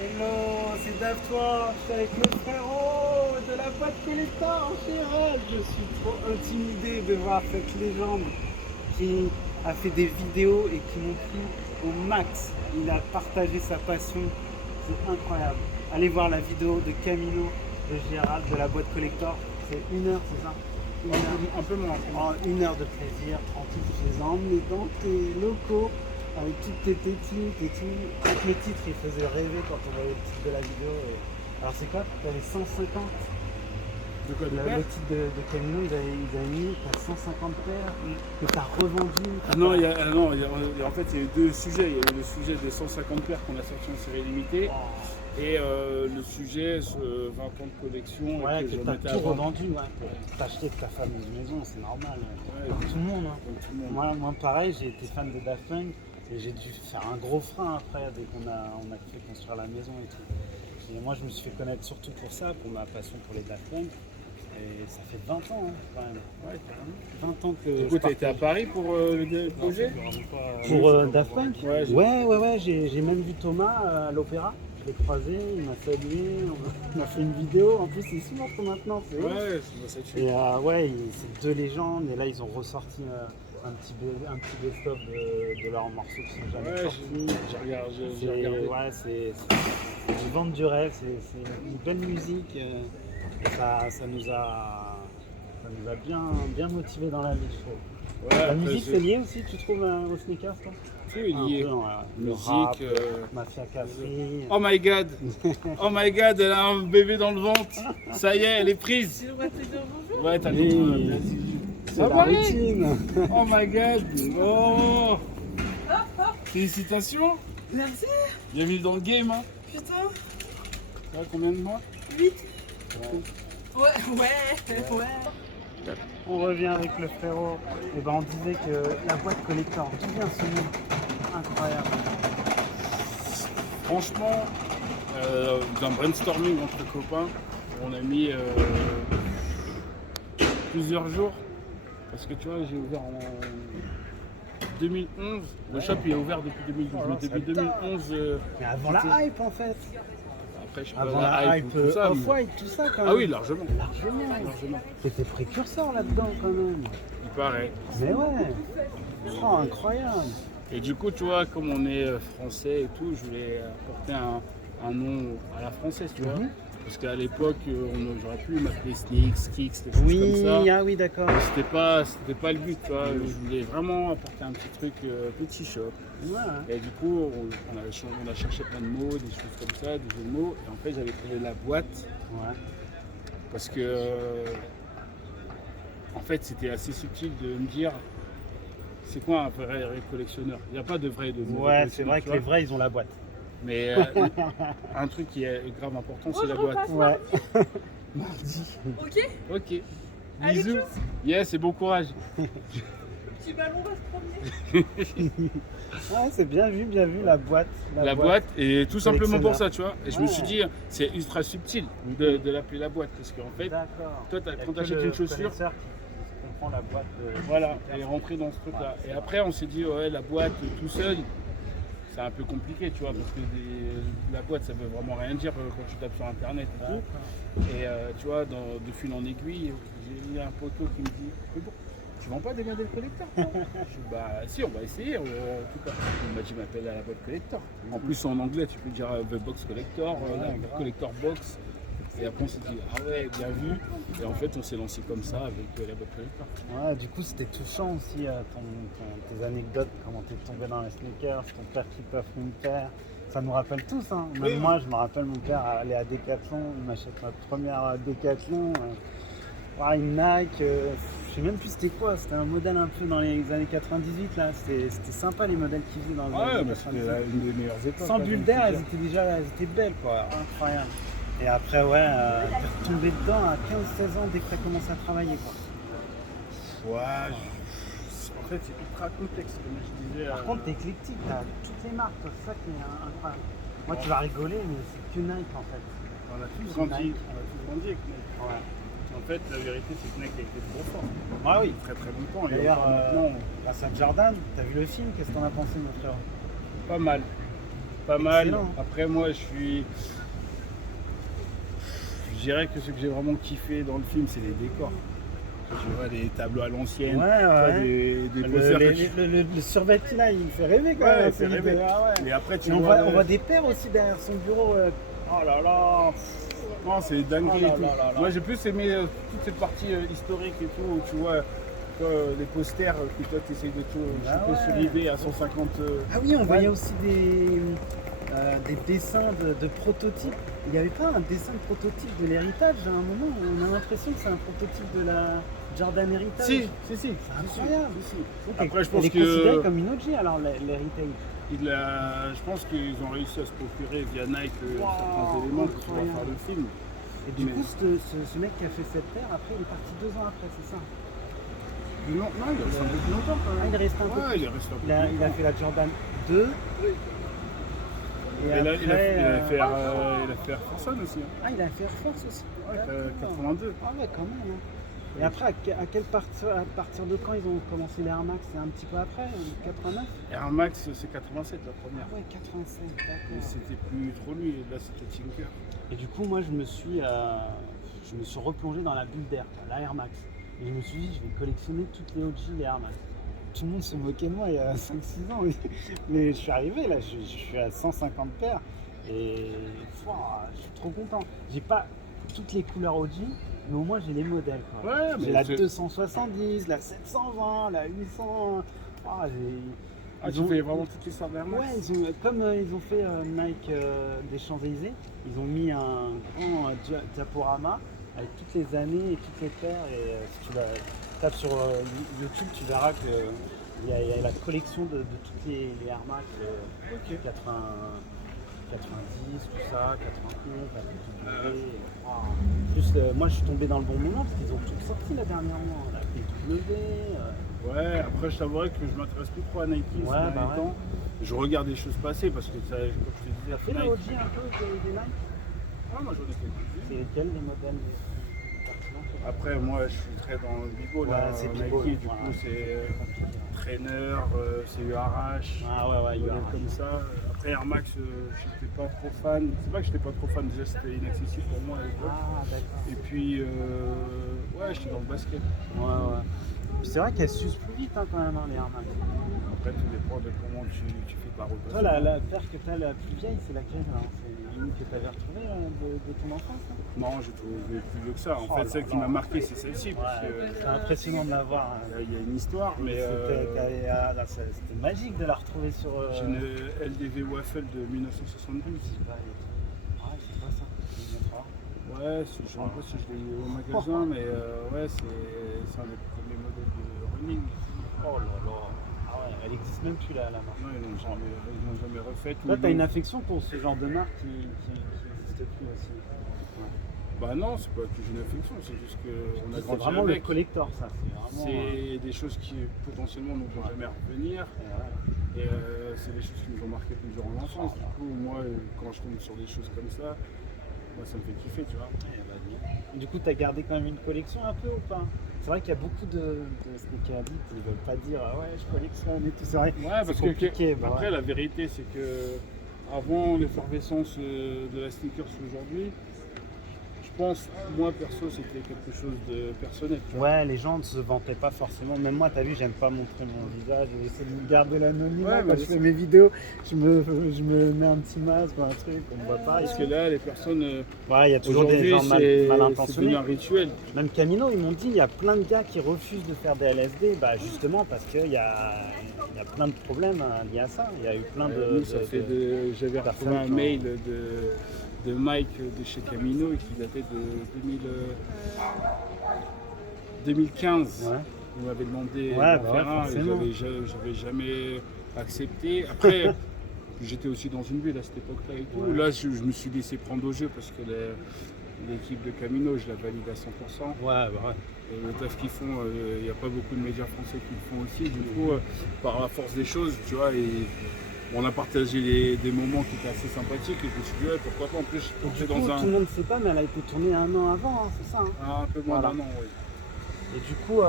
Hello, c'est Dave-toi, je suis avec le frérot de la boîte collector en Chirac. Je suis trop intimidé de voir cette légende qui a fait des vidéos et qui m'ont plu au max. Il a partagé sa passion, c'est incroyable. Allez voir la vidéo de Camilo de Gérald de la boîte collector, c'est 1 heure, c'est ça? Un peu moins. En 1 heure de plaisir, en plus je les ai emmenés dans tes locaux avec toutes tes tétines et tout. Avec le titre, il faisait rêver quand on voyait le titre de la vidéo. Alors c'est quoi? T'as les 150. De quoi, Le titre de Camino, ils avaient mis t'as 150 paires que t'as revendu. Non, en fait, il y a eu deux sujets. Il y a eu le sujet des 150 paires qu'on a sorti en série limitée. Et le sujet 20 ans de collection. Ouais, que t'as tout avant. revendu, ouais. T'as acheté de ta fameuse maison, c'est normal. Ouais, Comme tout le monde, hein. comme tout le monde. Moi, pareil, j'ai été fan de Daft Punk et j'ai dû faire un gros frein après dès qu'on a fait construire la maison et tout. Et moi, je me suis fait connaître surtout pour ça, pour ma passion pour les Daft Punk. Et ça fait 20 ans, hein, quand même. Ouais, carrément. 20 ans que. Du coup, t'as été à Paris pour le projet? Pour Daft Punk? Ouais, Ouais, j'ai même vu Thomas à l'opéra. Je l'ai croisé, il m'a salué, on a fait une vidéo. En plus, il se montre maintenant. C'est ouf. Ouais, ça tue. Et ouais, c'est deux légendes. Et là, ils ont ressorti un petit best-of de leurs morceaux qui sont jamais Ouais, sortis. j'ai regardé. Ouais, c'est du vendre du rêve. C'est une belle musique. Et ça nous a bien motivés dans la vie, je trouve. Ouais, La après, musique, c'est lié aussi, tu trouves, aux sneakers, toi? Tout est lié. Un peu, ouais. Le Musique. rap, Mafia Café. Oh my god! Oh my god, elle a un bébé dans le ventre! Ça y est, elle est prise! Je dois te dire bonjour. Ouais, t'as Oui. dit. C'est Ça la va, routine. Oh my god! Oh! Félicitations! Merci. Bienvenue dans le game, hein! Putain. Ça va, combien de mois? 8. Ouais. On revient avec le frérot. Et ben on disait que la boîte collector, d'où vient ce nom? Incroyable. Franchement, d'un brainstorming entre copains, on a mis plusieurs jours. Parce que tu vois, j'ai ouvert en 2011. Le shop il est ouvert depuis 2012. Oh là, Mais depuis ça date. 2011, Mais avant la hype en fait. après je sais pas Avant la hype, tout ça. mais- Off-White, tout ça quand même. Ah oui, largement. Largement. T'étais précurseur là-dedans quand même. Il paraît. Mais ouais. Oh, incroyable. Et du coup, tu vois, comme on est français et tout, je voulais apporter un nom à la française, tu vois. Mhm. Parce qu'à l'époque, j'aurais pu m'appeler Sneaks, Kicks, des choses comme ça. Oui, ah oui, d'accord. Mais c'était pas le but, tu vois. Je voulais vraiment apporter un petit truc, petit shop. Ouais. Et du coup, on a cherché plein de mots, des choses comme ça, des jeux de mots. Et en fait, j'avais trouvé la boîte Ouais. parce que, en fait, c'était assez subtil de me dire, c'est quoi un vrai collectionneur? Il n'y a pas de vrai et de mauvais Ouais, c'est collectionneur, vrai tu que vois. les vrais, ils ont la boîte. Mais un truc qui est grave important, c'est la Bonjour, boîte. passe. Ouais. Ok. Ok. Allez, Bisous. tchuss. Yes, et bon courage. Petit ballon va se promener. Ouais, c'est bien vu, la boîte. La boîte, et tout simplement pour ça, tu vois. Et je me Ouais. suis dit, c'est ultra subtil de l'appeler la boîte. Parce qu'en fait, D'accord. toi, Il y a quand que t'achètes le une chaussure, connaisseur qui comprend la boîte. voilà, elle est rentrée dans ce truc-là. Ouais, c'est Et vrai. après, on s'est dit, ouais, la boîte tout seul, c'est un peu compliqué, tu vois. Parce que la boîte, ça veut vraiment rien dire quand tu tapes sur internet et tout. D'accord. Et tu vois, de fil en aiguille, j'ai eu un poteau qui me dit, mais bon, tu vends pas des modèles collector, toi? Je dis, bah si, on va essayer. En tout cas, il m'a dit, m'appelle à la boîte collector. En plus, en anglais, tu peux dire The Box Collector, Ouais, la Collector Box. Et après, on s'est dit, ah ouais, bien vu. Et en fait, on s'est lancé comme ça avec la boîte collector. Ouais, du coup, c'était touchant aussi, tes anecdotes, comment t'es tombé dans les sneakers, ton père qui t'offre une paire. Ça nous rappelle tous, hein. Même Oui. moi, je me rappelle mon père aller à Decathlon, il m'achète ma première Decathlon. Ouais, une Nike, je sais même plus c'était quoi, c'était un modèle un peu dans les années 98 là, c'était sympa les modèles qu'ils faisaient dans les Ouais, années mais c'était 98. une des meilleures époques. Sans hein, bulle donc, d'air, c'est elles clair. elles étaient belles quoi, incroyable. Et après ouais, t'es retombé dedans à 15-16 ans dès que t'as commencé à travailler quoi. Ouais, en fait, c'est ultra complexe, comme je disais. Par contre t'es éclectique, t'as toutes les marques, toi, c'est ça qui est incroyable. Moi tu vas rigoler mais c'est que Nike en fait. on a tous c'est grandi, Nike. on a tous grandi avec Nike. Ouais. En fait, la vérité, c'est que Nike a été trop fort. Ouais oui. Très très longtemps. Et D'ailleurs, encore maintenant, grâce à Jordan, t'as vu le film, qu'est-ce que t'en as pensé mon frère? pas mal. pas mal. Excellent. Après, moi, je dirais que ce que j'ai vraiment kiffé dans le film, c'est les décors. Tu vois, les tableaux à l'ancienne, Ouais, tu vois, ouais. des posters que tu- Le survêt qu'il a, il fait rêver quand Ouais, même. c'est celui-là. rêvé. Ah ouais. Et après, tu Et on vois, voit des paires aussi derrière son bureau. Oh là là. non, c'est dingue. Oh là là là là. Moi, j'ai plus aimé toute cette partie historique et tout, où tu vois les posters que toi, tu essayes de tout Ah choper sur ouais. eBay à 150. Ah oui, on voyait aussi des dessins de prototypes. Il n'y avait pas un dessin de prototype de l'héritage à un moment. On a l'impression que c'est un prototype de la Jordan Heritage. Si. C'est incroyable. Si. Après, je pense Elle est considérée que comme une OG alors l'héritage. je pense qu'ils ont réussi à se procurer via Nike Wow, certains éléments pour pouvoir incroyable. faire le film. Et du Mais- coup, ce mec qui a fait cette paire, après, il est parti 2 ans après, c'est ça? Non, il est resté un peu plus longtemps quand Ah, même. il est resté un peu. Ouais, il est resté un peu Il a plus longtemps. fait la Jordan 2. Et Et là, il a après, fait Air Force One aussi. Hein. Ah, il a fait Air Force aussi. Ouais, D'accord. 82. Ah ouais, quand même. Hein. Et après, à partir de quand ils ont commencé les Air Max? C'est un petit peu après, 89? Air Max, c'est 87 la première. Ah ouais, 87, Et d'accord. c'était plus trop lui, là c'était Tinker. Et du coup, moi, je me suis replongé dans la bulle d'air, quoi, la Air Max. Et je me suis dit, je vais collectionner toutes les OG, les Air Max. Tout le monde se moquait de moi il y a 5-6 ans. Mais je suis arrivé, là, je suis à 150 paires. Et je suis trop content. J'ai pas toutes les couleurs OG, mais au moins j'ai les modèles. Quoi. Ouais, J'ai mais la c'est- 270, la 720, la 800. Ah, Ah, ils tu ont- fais vraiment toutes les sortes d'Air Max? Ouais, comme ils ont fait Nike des Champs-Élysées, ils ont mis un grand diaporama avec toutes les années et toutes les paires. Et si tu tapes sur YouTube, tu verras qu'il y a la collection de toutes les Air Max 80, 90, tout ça, 91, la PW. En plus, moi je suis tombé dans le bon moment parce qu'ils ont toutes sorti là dernièrement. La PW. Ouais, après je t'avouerais que je m'intéresse plus trop à Nike ces Ouais, derniers bah ouais. temps. Je regarde des choses passer parce que ça, comme je te disais, T'as fait la Nike. OG un peu des Nike? Ah, moi j'en ai quelques-unes. C'est lesquels les modèles pertinents? Après, moi je suis très dans le bigo là. Ouais, c'est bigo, Nike, du voilà. coup c'est trainer, c'est URH. Ah ouais, modèles URH. comme ça. Après Air Max, j'étais pas trop fan. C'est pas que j'étais pas trop fan, déjà c'était inaccessible pour moi à l'époque. Ah d'accord. Et puis, ouais, j'étais dans le basket. Ouais. C'est vrai qu'elles s'usent plus vite hein, quand même, hein, les Air Max. Après, tout dépend de comment tu fais ta rotation. Toi, la paire que t'as la plus vieille, c'est laquelle là? C'est une que t'avais retrouvée de ton enfance hein? Non, j'ai trouvé plus vieux que ça. En Oh fait, là celle qui là. m'a marqué, c'est celle-ci. Parce Ouais, que, c'est impressionnant de la voir. Hein. il y a une histoire, mais C'était magique de la retrouver sur. j'ai une LDV Waffle de 1972. Ah, c'est pas ça. Tu me montreras. Ouais, je ne sais même pas si je l'ai eu au magasin, mais ouais, c'est un des premiers modèles de running. Oh là là. Ah ouais, elle existe même plus la marque. Non, ils l'ont jamais refait. Toi, t'as une affection pour ce genre de marque qui n'existe plus aussi. Bah non, c'est pas que j'ai une affection, c'est juste qu'on a C'est grandi vraiment le avec. collector, ça. C'est vraiment. C'est des choses qui potentiellement ne vont jamais revenir. Ouais. Et c'est des choses qui nous ont marqué plus durant l'enfance. Du coup, moi, quand je tombe sur des choses comme ça, moi, ça me fait kiffer, tu vois. Du coup, tu as gardé quand même une collection un peu ou pas? C'est vrai qu'il y a beaucoup de sneaker addicts qui ne veulent pas dire ah ouais, je collectionne et tout. C'est vrai. Ouais, parce compliqué, que bah après, ouais. la vérité, c'est que avant l'effervescence de la sneakers aujourd'hui, je pense, moi perso, c'était quelque chose de personnel. Tu vois. Ouais, les gens ne se vantaient pas forcément. Même moi, t'as vu, j'aime pas montrer mon visage. J'essaie de garder l'anonymat. Ouais, Quand mais je c'est- fais mes vidéos, je me mets un petit masque ou un truc, on me voit pas. Parce que là, les personnes, Ouais, il y a toujours des aujourd'hui, gens mal c'est devenu intentionnés. un rituel. Même Camino, ils m'ont dit, il y a plein de gars qui refusent de faire des LSD, bah justement parce qu'il y a plein de problèmes hein, liés à ça. Il y a eu plein de. Nous, ça fait j'avais retrouvé un personnes qui ont- mail de Mike de chez Camino et qui datait de 2015. Ouais. Il m'avait demandé Ouais, d'en bah faire ouais, un et forcément. j'avais jamais accepté. Après, j'étais aussi dans une bulle à cette époque-là et tout. Ouais. Là, je me suis laissé prendre au jeu parce que l'équipe de Camino, je la valide à 100%. Ouais, bah ouais. Et le taf qu'ils font, il n'y a pas beaucoup de médias français qui le font aussi. Du coup, par la force des choses, tu vois, on a partagé des moments qui étaient assez sympathiques et je me suis dit, ouais, pourquoi pas. En plus, Et j'étais du coup, dans tout le monde ne sait pas, mais elle a été tournée 1 an avant, hein, c'est ça hein. un peu moins Voilà. d'un an, oui. Et du coup,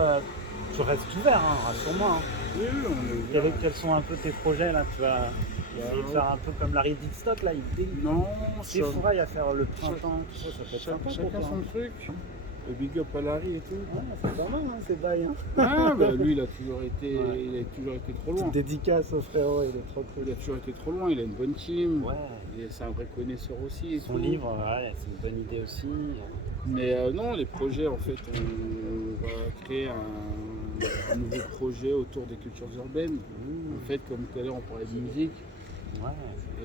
tu restes ouvert, hein, rassure-moi. Hein. Oui, on est ouvert. Quels sont un peu tes projets là? Tu vas Essayer de faire un peu comme Larry Dickstock là, il Non, défouraille à faire le printemps, tout ça, ça peut être sympa pour chacun toi. son truc. Le big up à Larry et tout. Ouais, c'est pas mal, hein, c'est bail. Hein. Ah, bah lui, il a toujours été, Ouais. il a toujours été trop Petite loin. dédicace au frérot, il est trop cool. Il a toujours été trop loin, il a une bonne team. Ouais. C'est un vrai connaisseur aussi. Et Son tout. livre, ouais, c'est une bonne idée aussi. Mais non, les projets, en fait, on va créer un nouveau projet autour des cultures urbaines. En fait, comme tout à l'heure, on parlait de musique. Ouais.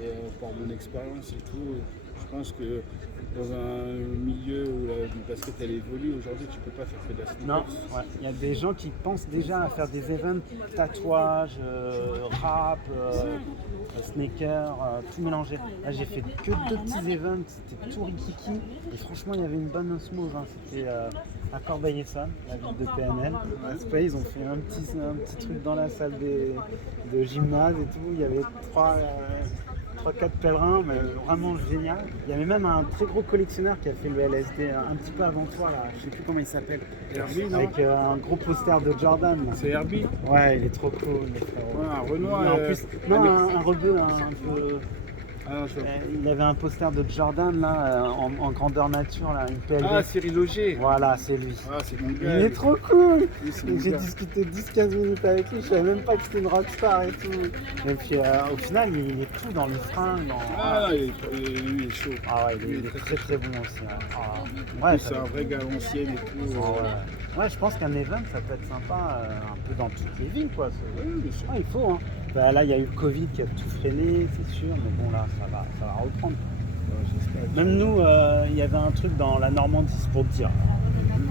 Et par mon expérience et tout, je pense que dans un milieu où le basket elle évolue, aujourd'hui tu peux pas faire que de la sneakers. Non, ouais. Il y a des gens qui pensent déjà à faire des events tatouage, rap, sneakers, tout mélangé. Là j'ai fait que 2 petits events, c'était tout rikiki. Et franchement il y avait une bonne osmose. Hein. C'était à Corbeil-Essonnes, la ville de PNL. À Space, ils ont fait un petit truc dans la salle de gymnase et tout. Il y avait 3-4 pèlerins, mais vraiment génial. Il y avait même un très gros collectionneur qui a fait le LSD un petit peu avant toi, là. Je sais plus comment il s'appelle. Herbie, non? Avec un gros poster de Jordan. Là. C'est Herbie. Ouais, il est trop cool. Le frérot. Ouais, un Renoir. Mais en plus, non, un rebeu un peu. Ah, Il avait un poster de Jordan là, en grandeur nature, là, une PLV. ah, Cyril Loger. Voilà, c'est lui. Ah, c'est mon Il gars. est trop cool. Oui, c'est mon J'ai gars. discuté 10-15 minutes avec lui, je savais même pas que c'était une rockstar et tout. Et puis au final, il est tout dans les fringues. Ah, lui, il est chaud. Ah ouais, il est très très bon aussi. Ouais, ouais, C'est un vrai gars à l'ancienne et tout. ouais, je pense qu'un event ça peut être sympa un peu dans toutes les villes quoi. Ouais, bien sûr. Il faut. Hein. Bah, là, il y a eu le Covid qui a tout freiné, c'est sûr, mais bon là, ça va reprendre. Ouais, j'espère. Même nous, il y avait un truc dans la Normandie, c'est pour te dire.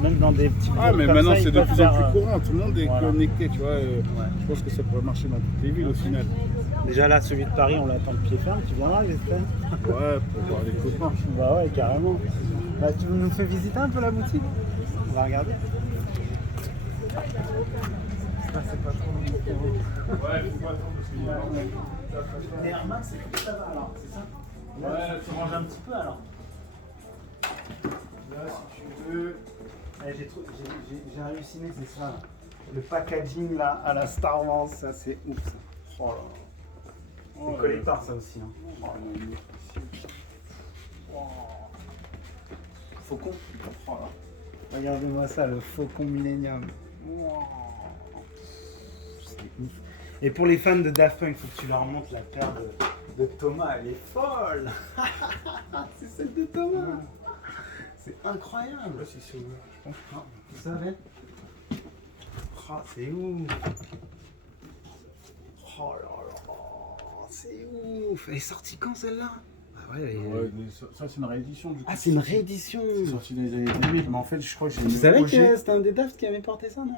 Même dans des petits Ah, groupes mais comme maintenant ça, ils c'est de peuvent plus faire, en plus courant, tout le monde est voilà. connecté, tu vois. Ouais. Je pense que ça pourrait marcher dans toutes les villes au final. Déjà là, celui de Paris, on l'attend de pied ferme, tu viendras, j'espère. Ouais, pour voir les copains. Bah ouais, carrément. Bah, tu nous fais visiter un peu la boutique? On va regarder. Ah, c'est pas trop long. Ouais, faut pas attendre parce qu'il y a Les Air Max, c'est plus ça va alors, c'est ça? Là, Ouais, tu manges un petit peu alors. Là, si tu veux. J'ai halluciné, c'est ça. Là. Le packaging là, à la Star Wars, ça c'est ouf ça. Oh là là. C'est collector ça aussi. Hein. Oh. Faucon. Oh là. Regardez-moi ça, le Faucon Millennium. Wow. C'est ouf. Et pour les fans de Daft Punk, il faut que tu leur montres la paire de Thomas, elle est folle. C'est celle de Thomas. C'est incroyable. Ouais, c'est ouvert, je pense. Ah, vous savez? Oh, c'est ouf. Oh là là, c'est ouf. Elle est sortie quand celle-là? Ah ouais, Ouais, mais ça c'est une réédition du coup. Ah, c'est une réédition. C'est sorti dans les années 2000, mais en fait je crois que j'ai Tu savais que c'était un des Daft qui avait porté ça, non?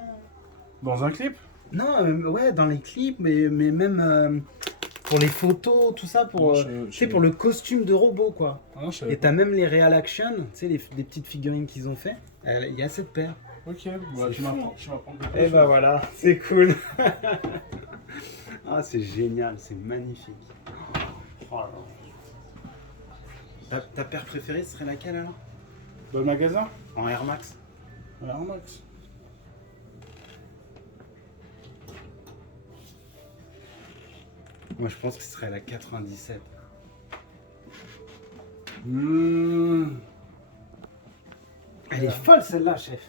Dans un clip? Non, ouais, dans les clips, mais même pour les photos, tout ça, pour, tu sais, pour le costume de robot, quoi. Ah, je savais Et pas. t'as même les Real Action, tu sais, les petites figurines qu'ils ont fait. Il y a cette paire. Ok, bah, C'est tu fou. m'apprends quelque Et chose. bah voilà, c'est cool. Ah, c'est génial, c'est magnifique. Oh là là. Ta paire préférée ce serait laquelle alors? Dans le magasin? En Air Max? Alors Max. Moi je pense que ce serait la 97. Elle est folle celle-là, chef.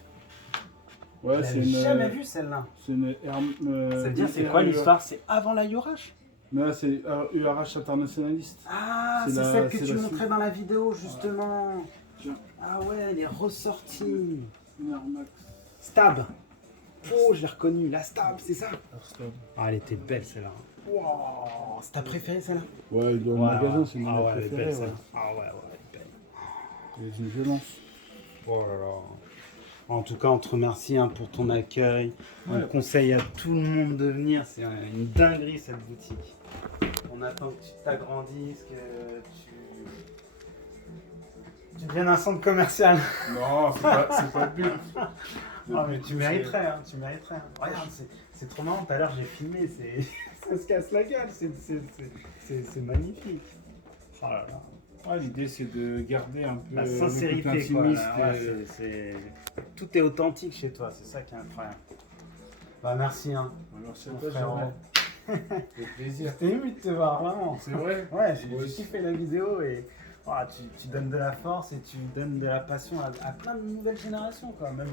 Ouais, c'est J'ai une. jamais vu celle-là. C'est une. Ça veut dire c'est quoi l'histoire? C'est avant la Yorash? Non, c'est URH internationaliste. Ah, C'est c'est la- celle que c'est tu la montrais suite. dans la vidéo justement. Tiens. Ah ouais, elle est ressortie. Une Air Max. Stab. Oh, je l'ai reconnue, la Stab, c'est ça? Airstone. Ah, elle était belle celle-là. Wow. C'est ta préférée celle-là? Ouais, dans le magasin, c'est une Ah de mes ouais, elle est préférées. belle Ouais. celle-là. Ah ouais, elle est belle. C'est une violence. Oh là là. En tout cas, on te remercie hein, pour ton accueil. Ouais. On conseille à tout le monde de venir. C'est une dinguerie cette boutique. On attend que tu t'agrandisses, que tu deviennes un centre commercial. Non, c'est pas le but. Ah, mais tu mériterais, hein, tu mériterais. Hein. Regarde, c'est trop marrant. Tout à l'heure, j'ai filmé. Ça se casse la gueule. C'est magnifique. Oh là là. Ouais, l'idée c'est de garder un peu La le sincérité, côté quoi. intimiste. Ouais, tout est authentique chez toi, c'est ça qui est incroyable. Bah merci hein. Alors c'est Mon toi, frérot. Avec plaisir. J'étais ému de te voir, vraiment. C'est vrai? Ouais, Moi j'ai aussi. kiffé la vidéo et tu donnes de la force et tu donnes de la passion à plein de nouvelles générations, quoi. Même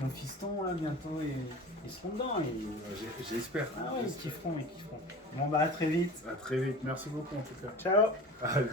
nos fistons, là, bientôt, ils seront dedans. Et... J'espère. Ah ouais, ils kifferont, ils kifferont. Bon, bah, à très vite. À très vite. Merci beaucoup en tout cas. Ciao. Allez.